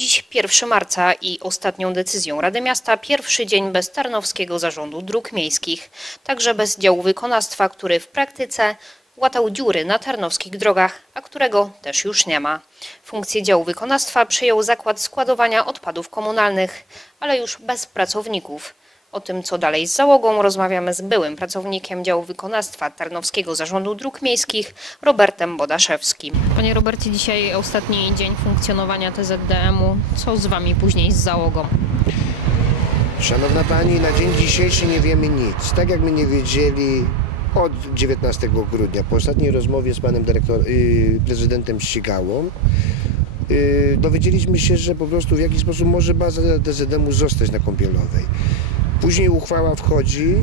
Dziś 1 marca i ostatnią decyzją Rady Miasta pierwszy dzień bez Tarnowskiego Zarządu Dróg Miejskich, także bez działu wykonawstwa, który w praktyce łatał dziury na tarnowskich drogach, a którego też już nie ma. Funkcję działu wykonawstwa przyjął zakład składowania odpadów komunalnych, ale już bez pracowników. O tym, co dalej z załogą, rozmawiamy z byłym pracownikiem działu wykonawstwa Tarnowskiego Zarządu Dróg Miejskich, Robertem Bodaszewskim. Panie Robercie, dzisiaj ostatni dzień funkcjonowania TZDM-u. Co z Wami później z załogą? Szanowna Pani, na dzień dzisiejszy nie wiemy nic. Tak jak my nie wiedzieli od 19 grudnia, po ostatniej rozmowie z panem dyrektor, yy, prezydentem Ścigałą, yy, dowiedzieliśmy się, że po prostu w jakiś sposób może baza TZD-u zostać na Kąpielowej. Później uchwała wchodzi,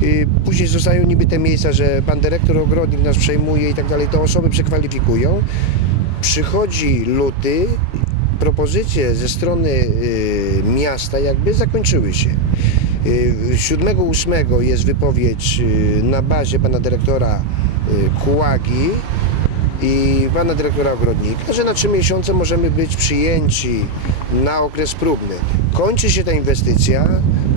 yy, później zostają niby te miejsca, że pan dyrektor ogrodnik nas przejmuje i tak dalej, to osoby przekwalifikują. Przychodzi luty, propozycje ze strony y, miasta jakby zakończyły się. Y, 7-8 jest wypowiedź y, na bazie pana dyrektora y, Kułagi i pana dyrektora Ogrodnika, że na trzy miesiące możemy być przyjęci na okres próbny. Kończy się ta inwestycja,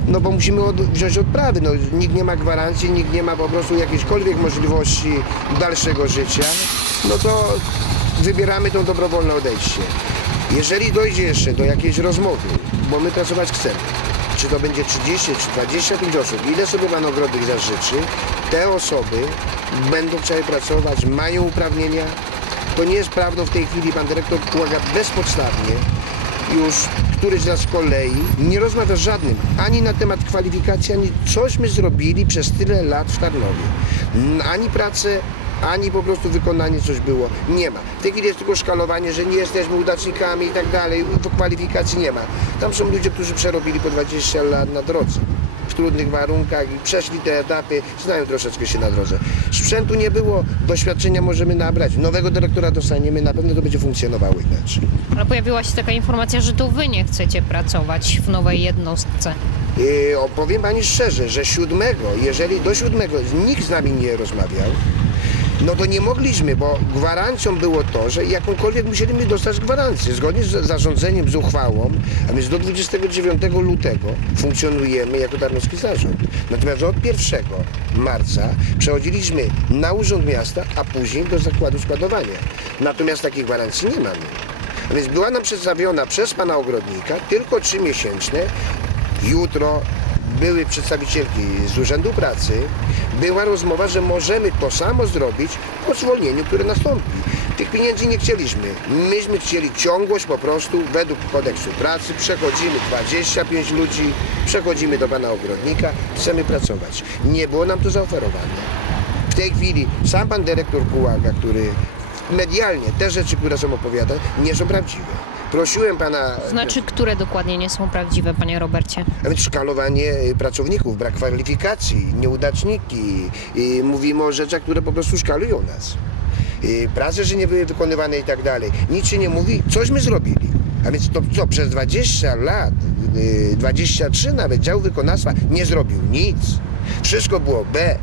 no bo musimy od, wziąć odprawy. No, nikt nie ma gwarancji, nikt nie ma po prostu jakiejśkolwiek możliwości dalszego życia. No to wybieramy to dobrowolne odejście. Jeżeli dojdzie jeszcze do jakiejś rozmowy, bo my pracować chcemy, czy to będzie 30 czy 25 osób, ile sobie Pan Ogrodnik zażyczy, te osoby będą chciały pracować, mają uprawnienia. To nie jest prawdą w tej chwili, Pan Dyrektor Kłaga bezpodstawnie już któryś z nas z kolei nie rozmawia z żadnym ani na temat kwalifikacji, ani cośmy zrobili przez tyle lat w Tarnowie. Ani pracę, ani po prostu wykonanie coś było. Nie ma. W tej chwili jest tylko szkalowanie, że nie jesteśmy udacznikami i tak dalej. Kwalifikacji nie ma. Tam są ludzie, którzy przerobili po 20 lat na drodze. W trudnych warunkach i przeszli te etapy, znają troszeczkę się na drodze. Sprzętu nie było, doświadczenia możemy nabrać. Nowego dyrektora dostaniemy, na pewno to będzie funkcjonowało inaczej. Ale pojawiła się taka informacja, że to Wy nie chcecie pracować w nowej jednostce. I opowiem Pani szczerze, że siódmego, jeżeli do siódmego nikt z nami nie rozmawiał, no to nie mogliśmy, bo gwarancją było to, że jakąkolwiek musieliśmy dostać gwarancję. Zgodnie z zarządzeniem, z uchwałą, a więc do 29 lutego funkcjonujemy jako Tarnowski Zarząd. Natomiast od 1 marca przechodziliśmy na Urząd Miasta, a później do zakładu składowania. Natomiast takiej gwarancji nie mamy. A więc była nam przedstawiona przez pana ogrodnika tylko trzymiesięczne. Jutro były przedstawicielki z Urzędu Pracy, była rozmowa, że możemy to samo zrobić po zwolnieniu, które nastąpi. Tych pieniędzy nie chcieliśmy. Myśmy chcieli ciągłość po prostu według kodeksu pracy. Przechodzimy 25 ludzi, przechodzimy do pana ogrodnika, chcemy pracować. Nie było nam to zaoferowane. W tej chwili sam pan dyrektor Kułaga, który medialnie te rzeczy, które są opowiadane, nie są prawdziwe. Prosiłem pana. Znaczy, które dokładnie nie są prawdziwe, Panie Robercie? A więc szkalowanie y, pracowników, brak kwalifikacji, nieudaczniki. I mówimy o rzeczach, które po prostu szkalują nas. I prace, że nie były wykonywane i tak dalej. Nic się nie mówi, cośmy zrobili. A więc to co, przez 20 lat, y, 23 nawet dział wykonawstwa nie zrobił nic. Wszystko było B.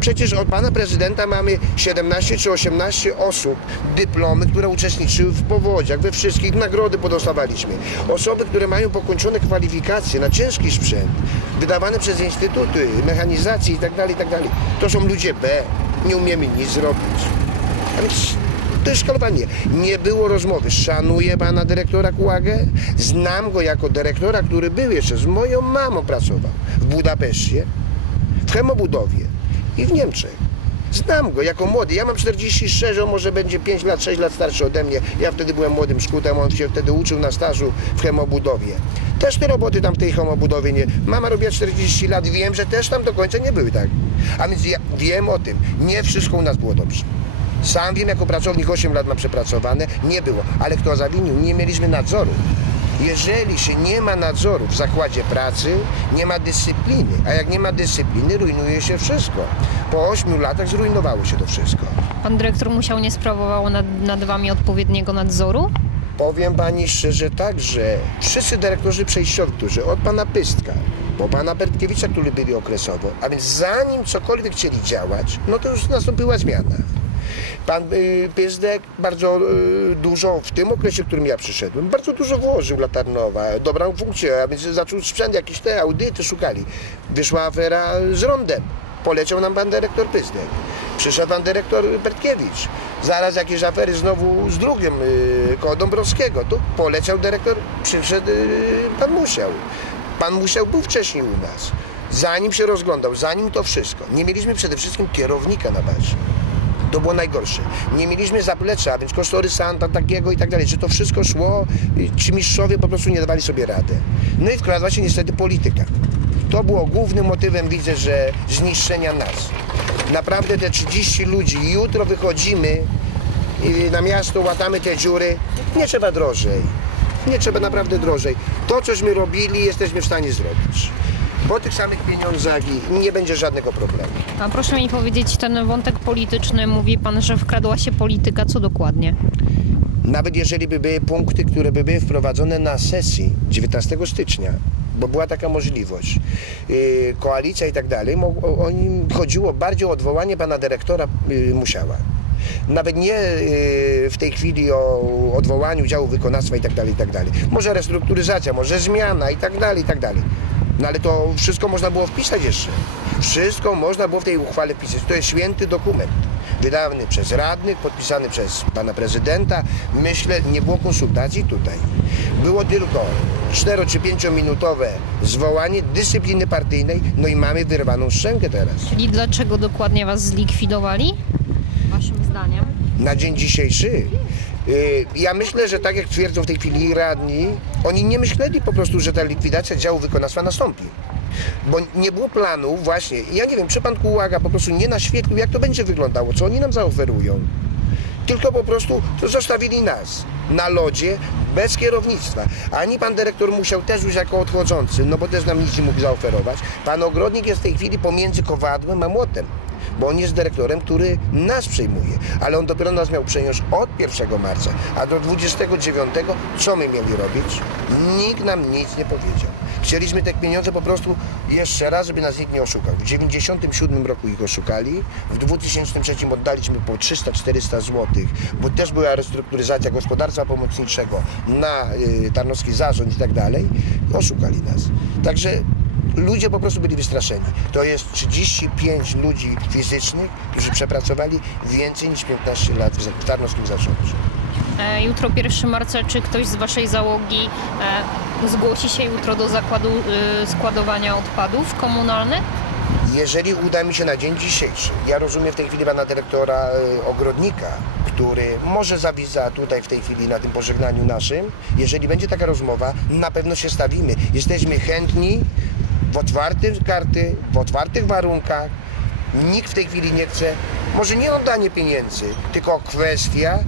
Przecież od pana prezydenta mamy 17 czy 18 osób, dyplomy, które uczestniczyły w powodziach, we wszystkich nagrody podostawaliśmy. Osoby, które mają pokończone kwalifikacje na ciężki sprzęt, wydawane przez instytuty, mechanizacji itd., itd. To są ludzie B. Nie umiemy nic zrobić. A więc to jest szkalowanie. Nie było rozmowy. Szanuję pana dyrektora Kułagę. Znam go jako dyrektora, który był jeszcze z moją mamą pracował w Budapeszcie, w Chemobudowie i w Niemczech. Znam go jako młody. Ja mam 46, on może będzie 5 lat, 6 lat starszy ode mnie. Ja wtedy byłem młodym szkutem, on się wtedy uczył na stażu w chemobudowie. Też te roboty tam w tej chemobudowie nie. Mama robiła 40 lat, wiem, że też tam do końca nie były tak. A więc ja wiem o tym. Nie wszystko u nas było dobrze. Sam wiem, jako pracownik 8 lat mam przepracowane, nie było. Ale kto zawinił? Nie mieliśmy nadzoru. Jeżeli się nie ma nadzoru w zakładzie pracy, nie ma dyscypliny. A jak nie ma dyscypliny, rujnuje się wszystko. Po 8 latach zrujnowało się to wszystko. Pan dyrektor musiał nie sprawował nad, nad Wami odpowiedniego nadzoru? Powiem pani szczerze tak, że wszyscy dyrektorzy przejściowi, którzy od pana Pystka po pana Bertkiewicza, którzy byli okresowo, a więc zanim cokolwiek chcieli działać, no to już nastąpiła zmiana. Pan y, Pyzdek bardzo y, dużo w tym okresie, w którym ja przyszedłem, bardzo dużo włożył dla Tarnowa, dobrą funkcję, a więc zaczął sprzęt, jakieś te audyty szukali. Wyszła afera z rondem. Poleciał nam pan dyrektor Pyzdek. Przyszedł pan dyrektor Bertkiewicz. Zaraz jakieś afery znowu z drugim, y, koło Dąbrowskiego. Tu poleciał dyrektor, przyszedł pan Musiał. Pan Musiał był wcześniej u nas. Zanim się rozglądał, zanim to wszystko. Nie mieliśmy przede wszystkim kierownika na bazie. To było najgorsze. Nie mieliśmy zaplecza, więc kosztorysanta takiego i tak dalej. Czy to wszystko szło, y, ci mistrzowie po prostu nie dawali sobie radę. No i wkradła się niestety polityka. To było głównym motywem, widzę, że zniszczenia nas. Naprawdę te 30 ludzi, jutro wychodzimy na miasto, łatamy te dziury. Nie trzeba drożej. Nie trzeba naprawdę drożej. To, cośmy robili, jesteśmy w stanie zrobić. Po tych samych pieniądzach i nie będzie żadnego problemu. A proszę mi powiedzieć, ten wątek polityczny, mówi pan, że wkradła się polityka, co dokładnie? Nawet jeżeli by były punkty, które by były wprowadzone na sesji 19 stycznia, bo była taka możliwość, yy, koalicja i tak dalej, o- oni chodziło bardziej o odwołanie pana dyrektora yy, Musiała. Nawet nie yy, w tej chwili o odwołaniu działu wykonawstwa i tak dalej, i tak dalej. Może restrukturyzacja, może zmiana i tak No ale to wszystko można było wpisać jeszcze. Wszystko można było w tej uchwale wpisać. To jest święty dokument. Wydany przez radnych, podpisany przez pana prezydenta. Myślę, nie było konsultacji tutaj. Było tylko 4 czy 5 minutowe zwołanie dyscypliny partyjnej, no i mamy wyrwaną szczękę teraz. Czyli dlaczego dokładnie was zlikwidowali? Waszym zdaniem? na dzień dzisiejszy. Yy, Ja myślę, że tak jak twierdzą w tej chwili radni, oni nie myśleli po prostu, że ta likwidacja działu wykonawstwa nastąpi. Bo nie było planu właśnie, ja nie wiem, czy pan Kułaga po prostu nie naświetlił, jak to będzie wyglądało, co oni nam zaoferują. Tylko po prostu zostawili nas na lodzie, bez kierownictwa. Ani pan dyrektor musiał też już jako odchodzący, no bo też nam nic nie mógł zaoferować. Pan ogrodnik jest w tej chwili pomiędzy kowadłem a młotem bo on jest dyrektorem, który nas przejmuje, ale on dopiero nas miał przejąć od 1 marca, a do 29 co my mieli robić? Nikt nam nic nie powiedział. Chcieliśmy te pieniądze po prostu jeszcze raz, żeby nas nikt nie oszukał. W 97 roku ich oszukali, w 2003 oddaliśmy po 300-400 zł, bo też była restrukturyzacja gospodarstwa pomocniczego na y, Tarnowski Zarząd i tak dalej. Oszukali nas. Także ludzie po prostu byli wystraszeni. To jest 35 ludzi fizycznych, którzy przepracowali więcej niż 15 lat w Tarnowskim Zarządzie. E, Jutro 1 marca, czy ktoś z waszej załogi e, zgłosi się jutro do zakładu e, składowania odpadów komunalnych? Jeżeli uda mi się na dzień dzisiejszy, ja rozumiem w tej chwili pana dyrektora ogrodnika, który może zawisa tutaj w tej chwili na tym pożegnaniu naszym, jeżeli będzie taka rozmowa, na pewno się stawimy. Jesteśmy chętni w otwartym karty, w otwartych warunkach. Nikt w tej chwili nie chce, może nie oddanie pieniędzy, tylko kwestia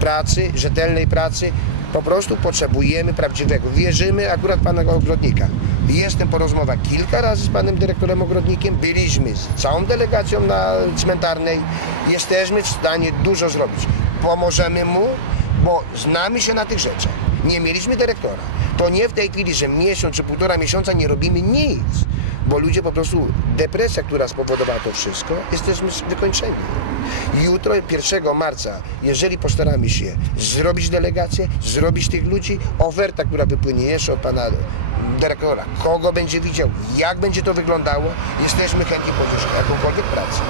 pracy, rzetelnej pracy. Po prostu potrzebujemy prawdziwego. Wierzymy akurat pana ogrodnika. Jestem po rozmowach kilka razy z panem dyrektorem ogrodnikiem. Byliśmy z całą delegacją na cmentarnej. Jesteśmy w stanie dużo zrobić. Pomożemy mu, bo znamy się na tych rzeczach. Nie mieliśmy dyrektora. To nie w tej chwili, że miesiąc czy półtora miesiąca nie robimy nic. Bo ludzie po prostu, depresja, która spowodowała to wszystko, jesteśmy wykończeni. Jutro, 1 marca, jeżeli postaramy się zrobić delegację, zrobić tych ludzi, oferta, która wypłynie jeszcze od pana dyrektora, kogo będzie widział, jak będzie to wyglądało, jesteśmy chętni podjąć jakąkolwiek pracę.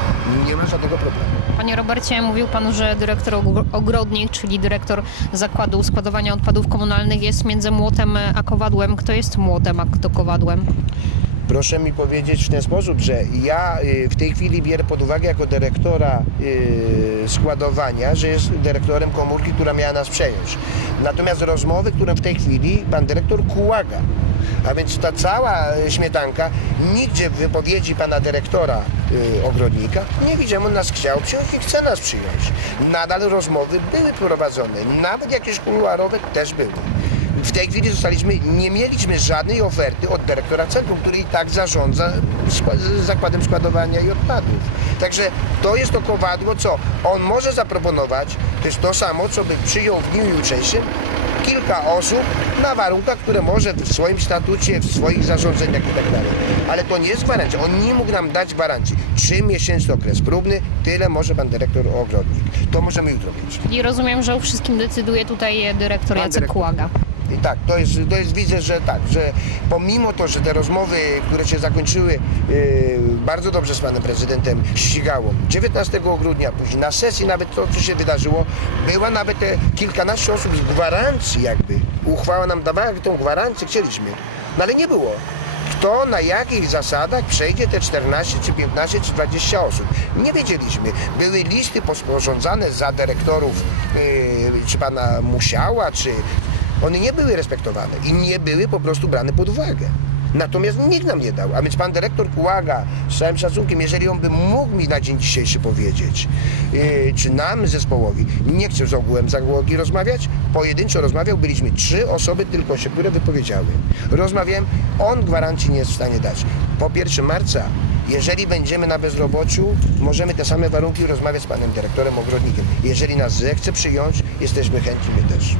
Nie ma żadnego problemu. Panie Robercie, mówił pan, że dyrektor ogro- ogrodnik, czyli dyrektor zakładu składowania odpadów komunalnych jest między młotem a kowadłem. Kto jest młotem, a kto kowadłem? Proszę mi powiedzieć w ten sposób, że ja y, w tej chwili bierę pod uwagę jako dyrektora y, składowania, że jest dyrektorem komórki, która miała nas przejąć. Natomiast rozmowy, które w tej chwili pan dyrektor Kułaga, a więc ta cała y, śmietanka, nigdzie w wypowiedzi pana dyrektora ogrodnika nie widziałem, on nas chciał przyjąć i chce nas przyjąć. Nadal rozmowy były prowadzone, nawet jakieś kuluarowe też były. W tej chwili zostaliśmy, nie mieliśmy żadnej oferty od dyrektora centrum, który i tak zarządza zakładem składowania i odpadów. Także to jest to kowadło, co on może zaproponować, to jest to samo, co by przyjął w dniu jutrzejszym kilka osób na warunkach, które może w swoim statucie, w swoich zarządzeniach i tak dalej. Ale to nie jest gwarancja. On nie mógł nam dać gwarancji. Trzy miesięczny okres próbny, tyle może pan dyrektor ogrodnik. To możemy jutro mieć. I rozumiem, że o wszystkim decyduje tutaj dyrektor Pan Jacek dyrektor. Kułaga. I tak, to jest, to jest widzę, że tak, że pomimo to, że te rozmowy, które się zakończyły yy, bardzo dobrze z panem prezydentem ścigało 19 grudnia, później na sesji nawet to, co się wydarzyło, była nawet te kilkanaście osób z gwarancji jakby. Uchwała nam dawała tą gwarancję, chcieliśmy, no ale nie było. Kto, na jakich zasadach przejdzie te 14, czy 15, czy 20 osób. Nie wiedzieliśmy. Były listy posporządzane za dyrektorów, yy, czy pana Musiała, czy one nie były respektowane i nie były po prostu brane pod uwagę. Natomiast nikt nam nie dał. A więc pan dyrektor Kułaga, z całym szacunkiem, jeżeli on by mógł mi na dzień dzisiejszy powiedzieć, yy, czy nam zespołowi, nie chcę z ogółem załogi rozmawiać, pojedynczo rozmawiał, byliśmy trzy osoby tylko się, które wypowiedziały. Rozmawiałem, on gwarancji nie jest w stanie dać. Po 1 marca, jeżeli będziemy na bezrobociu, możemy te same warunki rozmawiać z panem dyrektorem ogrodnikiem. Jeżeli nas zechce przyjąć, jesteśmy chętni my też.